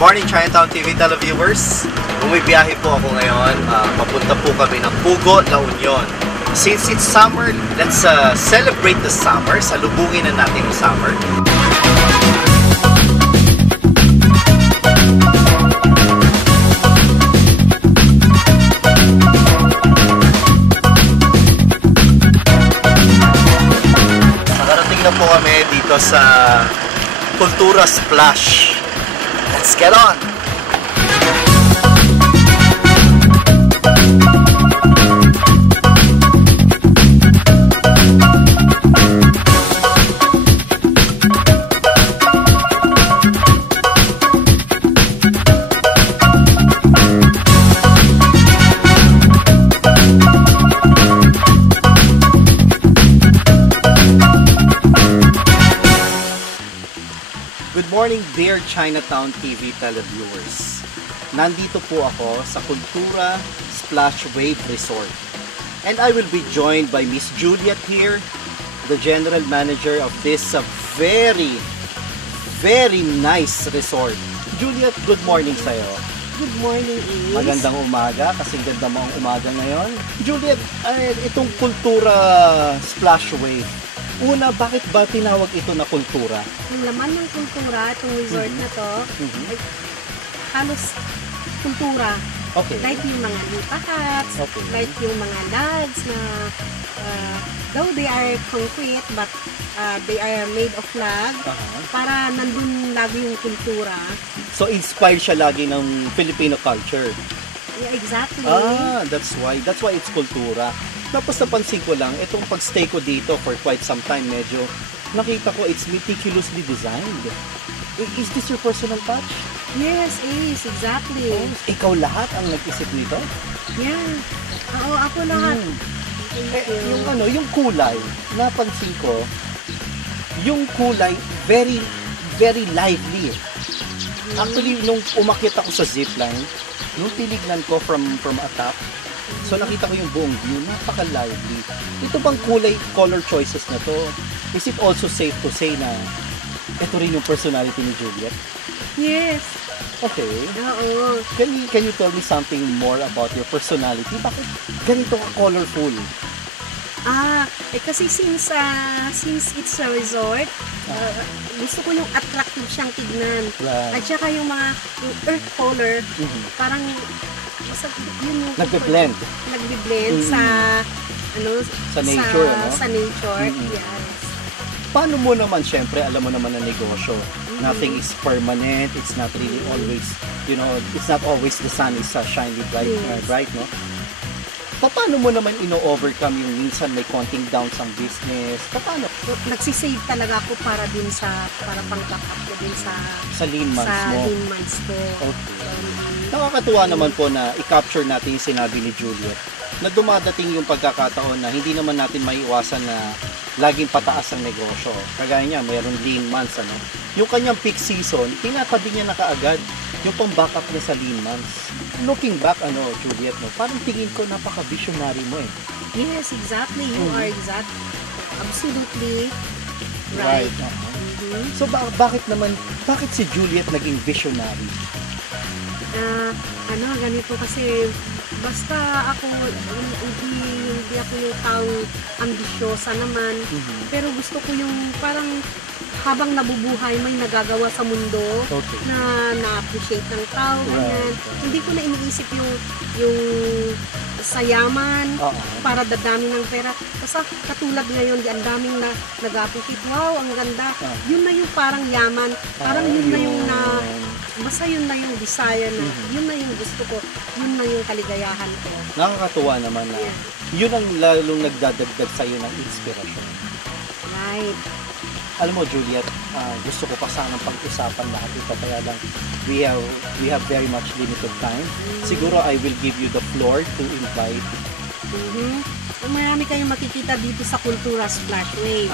morning, Chinatown TV televiewers. Bumibiyahe po ako ngayon. Papunta po kami ng Pugo, La Union. Since it's summer, let's celebrate the summer. Salubungin na natin yung summer. Nakarating na po kami dito sa Kultura Splash. Let's get on! Good morning, dear Chinatown TV televiewers. Nandito po ako sa Kultura Splash Wave Resort. And I will be joined by Miss Juliet here, the general manager of this very, very nice resort. Juliet, good morning sa'yo. Good morning, Is. Magandang umaga, kasi ganda mo ang umaga ngayon. Juliet, itong Kultura Splash Wave, una, bakit ba tinawag ito na kultura? Yung laman ng kultura, itong resort na to, ay halos kultura. Okay. Like yung mga lipa huts, like yung mga lads na, though they are concrete, but they are made of lag, para nandun lagi yung kultura. So, inspired siya lagi ng Filipino culture. Yeah, exactly. That's why it's kultura. Tapos napansin ko lang, itong pagstay ko dito for quite some time, medyo nakita ko it's meticulously designed. Is this your personal touch? Yes, Is. Exactly. Ikaw lahat ang nag-isip nito? Yeah. Oo, ako lahat. Yung kulay, napansin ko, yung kulay, very, very lively. Actually, nung umakyat ako sa zipline, nung tinignan ko from atop, so nakita ko yung buong view, napaka-lively. Ito bang color choices na to? Is it also safe to say na ito rin yung personality ni Juliet? Yes. Okay. Oo. Can you tell me something more about your personality? Bakit ganito ka colorful? Kasi since it's a resort, gusto ko yung attractive siyang tignan. Right. At saka yung mga earth color, parang yun yung nagbe-blend sa nature, sa nature. Yes. Paano mo naman, syempre, alam mo naman ang negosyo. Nothing is permanent. It's not really always, it's not always the sun is shining bright, no? Paano mo naman ino-overcome yung minsan may konting downs ang business? Paano? Nagsisave talaga ako para pang-backup ko din sa lean months mo. Sa lean months ko. Okay. Nakakatuwa naman po na i-capture natin yung sinabi ni Juliet na dumadating yung pagkakataon na hindi naman natin maiiwasan na laging pataas ang negosyo. Kagaya niya, mayroong lean months, Yung kanyang peak season, tinatabi niya na kaagad yung pang-backup niya sa lean months. Looking back, Juliet, parang tingin ko napaka-visionary mo eh. Yes, exactly. You are absolutely right. So, bakit si Juliet naging visionary? Ganito kasi, basta ako, hindi ako yung taong ambisyosa naman, pero gusto ko yung parang habang nabubuhay may nagagawa sa mundo na na-appreciate ng tao, ganyan. Hindi ko na iniisip yung sayaman para dadami ng pera. Basta katulad ngayon, ang daming nag-appreciate, wow, ang ganda. Yun na yung parang yaman, parang yun na yung basta yun na yung desire na, yun na yung gusto ko, yun na yung kaligayahan ko. Nakakatuwa naman na yun ang lalong nagdadagdag sa'yo ng inspirasyon. Right. Alam mo, Juliet, gusto ko pa sanang pag-usapan lahat ito, kaya lang we have very much limited time. Siguro I will give you the floor to invite. Marami kayong makikita dito sa Kultura Splash Wave.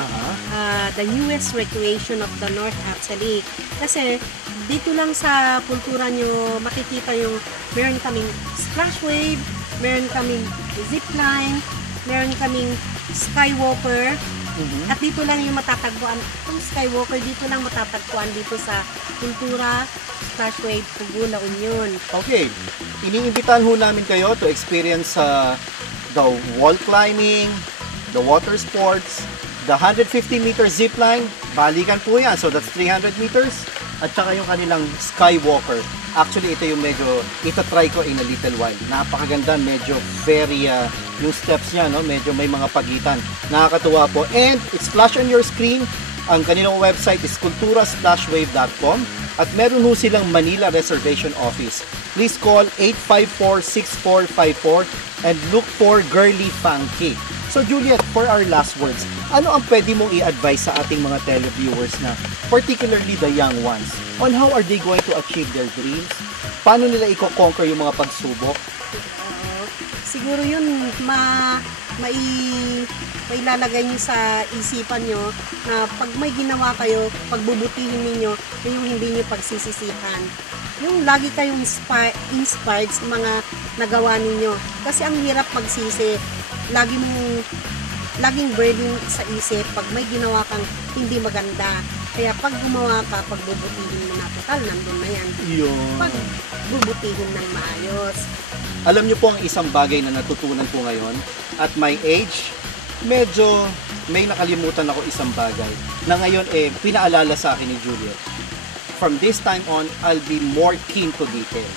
The newest recreation of the North actually. Kasi dito lang sa kultura nyo makikita yung meron kaming splash wave, meron kaming zipline, meron kaming skywalker, Mhm. At dito lang yung matatagpuan, itong Skywalker, dito lang matatagpuan dito sa Kultura Splashwave Pugo, La Union. Okay, iniimbitahan ho namin kayo to experience the wall climbing, the water sports, the 150-meter zip line, balikan po yan, so that's 300 meters, at saka yung kanilang Skywalker. Actually, ito yung medyo, itatry ko in a little while. Napakaganda, medyo very, yung steps niya, no? Medyo may mga pagitan. Nakakatuwa po. And it's flash on your screen. Ang kanilang website is kulturasplashwave.com at meron ho silang Manila Reservation Office. Please call 854-6454 and look for Girly Funky. So Juliet, for our last words, ano ang pwede mong i-advise sa ating mga televiewers na, particularly the young ones, on how are they going to achieve their dreams? Paano nila i-conquer yung mga pagsubok? Siguro yun, mailalagay nyo sa isipan nyo na pag may ginawa kayo, pagbubutihin ninyo, yun yung hindi nyo pagsisisihan. Yung lagi kayong inspired sa mga nagawa ninyo. Kasi ang hirap magsisi, laging burden sa isip pag may ginawa kang hindi maganda. Kaya pag gumawa ka, pagbubutihin mo na, total, nandun na yan. Yun. Pagbubutihin ng maayos. Alam niyo po ang isang bagay na natutunan ko ngayon, at my age, medyo may nakalimutan ako isang bagay na ngayon pinaalala sa akin ni Juliet. From this time on, I'll be more keen to detail.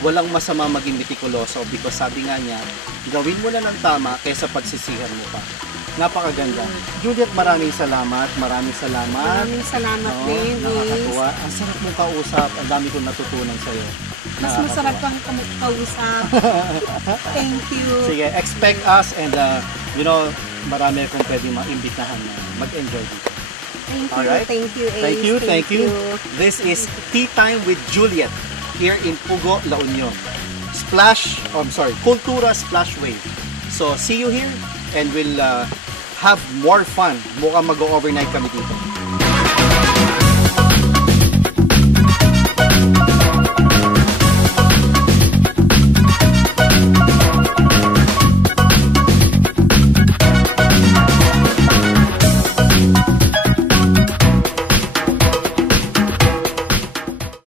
Walang masama maging mitikuloso because sabi nga niya, gawin mo na ng tama kaysa pagsisihan mo pa. Napakaganda. Juliet, maraming salamat. Maraming salamat din. Nakakatuwa. Ang sarap mong kausap. Ang dami kong natutunan sa'yo. Mas masarap kang kausap. Thank you. Sige, expect us and marami akong pwedeng maimbitahan na mag-enjoy dito. Thank you. Alright. Thank you, Ace. Thank you. This is Tea Time with Juliet here in Pugo, La Union. Kultura Splashwave. So, see you here and we'll have more fun. Mukhang mag-overnight kami dito.